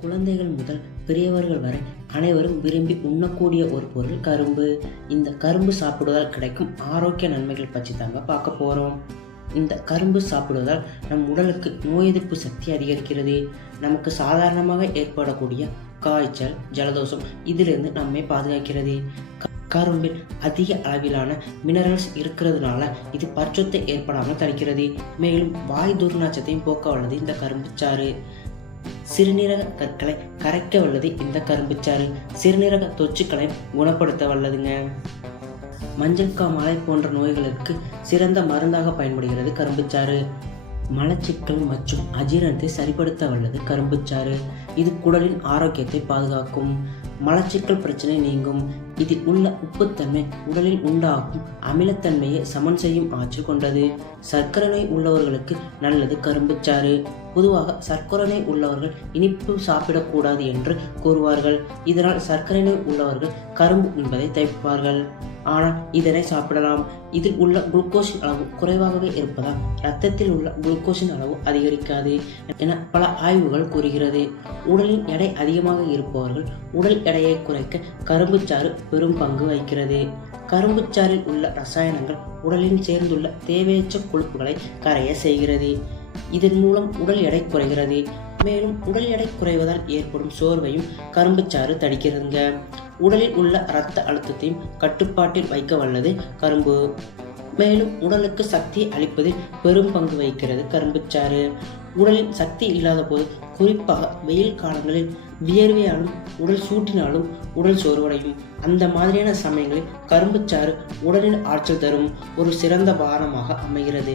குழந்தைகள் முதல் பெரியவர்கள் வரை அனைவரும் விரும்பி உண்ணக்கூடிய ஒரு பொருள் கரும்பு. இந்த கரும்பு சாப்பிடுவதால் கிடைக்கும் ஆரோக்கிய நன்மைகள் பற்றி தாங்க பார்க்க போகிறோம் இந்த கரும்பு சாப்பிடுவதால் நம் உடலுக்கு நோய் எதிர்ப்பு சக்தி அதிகரிக்கிறது. நமக்கு சாதாரணமாக ஏற்படக்கூடிய காய்ச்சல் ஜலதோஷம் இதிலிருந்து நம்மை பாதுகாக்கிறது. க- கரும்பில் அதிக அளவிலான மினரல்ஸ் இருக்கிறதுனால இது பற்சொத்தை ஏற்படாமல் தடுக்கிறது மேலும் வாய் துர்நாச்சத்தையும் போக்க வல்லது இந்த கரும்புச்சாறு. சிறுநீரக கற்களை கரைக்க வல்லது இந்த கரும்புச்சாறு. சிறுநீரக தொற்றுக்களை குணப்படுத்த வல்லதுங்க. மஞ்சள் காமாலை போன்ற நோய்களுக்கு சிறந்த மருந்தாக பயன்படுகிறது கரும்புச்சாறு. மலச்சிக்கல் மற்றும் அஜீரணத்தை சரிப்படுத்த வல்லது கரும்புச்சாறு. இது குடலின் ஆரோக்கியத்தை பாதுகாக்கும். மலச்சிக்கல் பிரச்சனை நீங்கும். இதில் உள்ள உப்புத்தன்மை உடலில் உண்டாகும். அமிலத்தன்மையை சமன் செய்யும் ஆற்றல் கொண்டது. சர்க்கரை நோய் உள்ளவர்களுக்கு நல்லது கரும்புச்சாறு பொதுவாக சர்க்கரை நோய் உள்ளவர்கள் இனிப்பு சாப்பிடக்கூடாது என்று கூறுவார்கள். இதனால் சர்க்கரை நோய் உள்ளவர்கள் கரும்பு என்பதை தவிப்பார்கள் ஆனால் இதனை சாப்பிடலாம். இதில் உள்ள குளுக்கோஸின் அளவு குறைவாகவே இருப்பதால் இரத்தத்தில் உள்ள குளுக்கோஸின் அளவு அதிகரிக்காது என பல ஆய்வுகள் கூறுகிறது. உடலின் எடை அதிகமாக இருப்பவர்கள் உடல் எடையை குறைக்க கரும்புச்சாறு பெரும் பங்கு வகிக்கிறது. கரும்புச்சாறில் உள்ள ரசாயனங்கள் உடலில் சேர்ந்துள்ள தேவையற்ற கொழுப்புகளை கரைய செய்கிறது. இதன் மூலம் உடல் எடை குறைகிறது. மேலும் உடல் எடை குறைவதால் ஏற்படும் சோர்வையும் கரும்புச்சாறு தடுக்கிறதுங்க. உடலில் உள்ள இரத்த அழுத்தத்தையும் கட்டுப்பாட்டில் வைக்க வல்லது கரும்பு. மேலும் உடலுக்கு சக்தி அளிப்பதில் பெரும் பங்கு வகிக்கிறது. கரும்புச்சாறு. உடலின் சக்தி இல்லாத போது குறிப்பாக வெயில் காலங்களில் வியர்வையாலும் உடல் சூட்டினாலும் உடல் சோர்வடையும். அந்த மாதிரியான சமயங்களில் கரும்புச்சாறு உடலின் ஆற்றல் தரும் ஒரு சிறந்த பானமாக அமைகிறது.